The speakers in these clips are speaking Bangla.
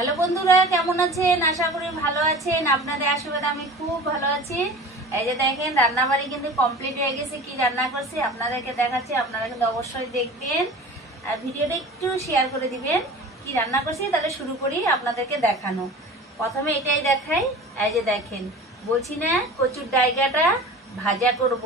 হ্যালো বন্ধুরা, কেমন আছেন? আশা করি ভালো আছেন। আপনাদের আশীর্বাদে আমি খুব ভালো আছি। এই যে দেখেন, রান্নাবাড়ি কিন্তু কমপ্লিট হয়ে গেছে। কি রান্না করছি আপনাদেরকে দেখাচ্ছি, আপনারা কিন্তু অবশ্যই দেখবেন আর ভিডিওটা একটু শেয়ার করে দিবেন। কি রান্না করছি তাহলে শুরু করি আপনাদেরকে দেখানো। প্রথমে এটাই দেখাই। এই যে দেখেন, বলছি না কচুর ডাইগাটা ভাজা করব।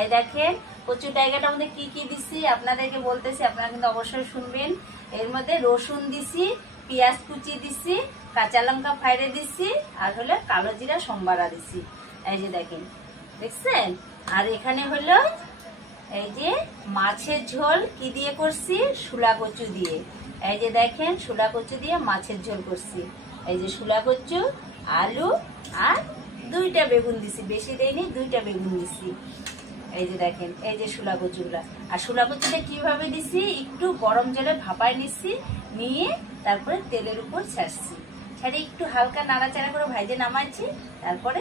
এই দেখেন কচুর ডাইগাটার মধ্যে কি কি দিছি আপনাদেরকে বলতেছি, আপনারা কিন্তু অবশ্যই শুনবেন। এর মধ্যে রসুন দিছি, পেঁয়াজ কুচি দিছি, কাঁচা লঙ্কা ফাইড়ে দিছি, আর হলো কালো জিরা সম্বারা দিছি। এই যে দেখেন, দেখছেন? আর এখানে হলো এই যে মাছের ঝোল কি দিয়ে করছি, শুলা কচু দিয়ে। এই যে দেখেন, শুলা কচু দিয়ে মাছের ঝোল করছি। এই যে শুলা কচু, আলু আর 2টা বেগুন দিছি, বেশি দেয়নি, 2টা বেগুন দিছি। এই যে দেখেন, এই যে শুলা কচুগুলা। আর শুলা কচুটা কিভাবে দিছি, একটু গরম জলে ভাপায় নিছি, নিয়ে তারপরে তেলের উপর ছাড়ছি, ছাড়ে একটু হালকা নাড়াচাড়া করে ভাজে নামাইছি। তারপরে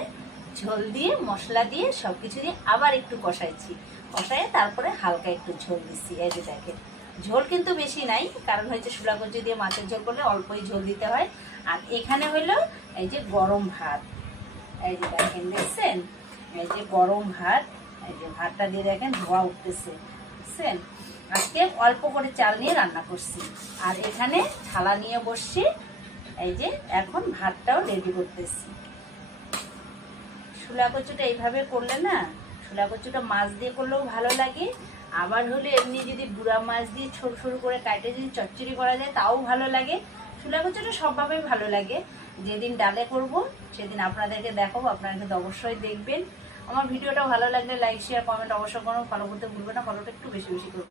ঝোল দিয়ে মশলা দিয়ে সবকিছু দিয়ে আবার একটু কষাইছি, কষাইয়ে তারপরে হালকা একটু ঝোল দিচ্ছি। এই যে দেখেন, ঝোল কিন্তু বেশি নাই, কারণ হচ্ছে শুলা কচু দিয়ে মাছের ঝোল করলে অল্পই ঝোল দিতে হয়। আর এখানে হলো এই যে গরম ভাত। এই যে দেখেন, দেখছেন? এই যে গরম ভাত, এই যে ভাতটা দিয়ে দেখেন ধোয়া উঠতেছে, বুঝছেন? আজকে অল্প করে চাল নিয়ে রান্না করছি। আর এখানে থালা নিয়ে বসছি। এই যে এখন ভাতটাও রেডি করতেছি। শুলা কচুটা এইভাবে করলে না, শুলা কচুটা মাছ দিয়ে করলেও ভালো লাগে। আবার হলে এমনি যদি বুড়া মাছ দিয়ে সরু সরু করে কাটে যদি চচ্চড়ি করা যায় তাও ভালো লাগে। শুলা কচুটা সবভাবেই ভালো লাগে। যেদিন ডালে করব সেদিন আপনাদেরকে দেখাবো, আপনারা কিন্তু অবশ্যই দেখবেন। আমার ভিডিওটা ভালো লাগলে লাইক শেয়ার কমেন্ট অবশ্যই করুন, ফলো করতে ভুলবেন না, ফলোটা একটু বেশি বেশি করুন।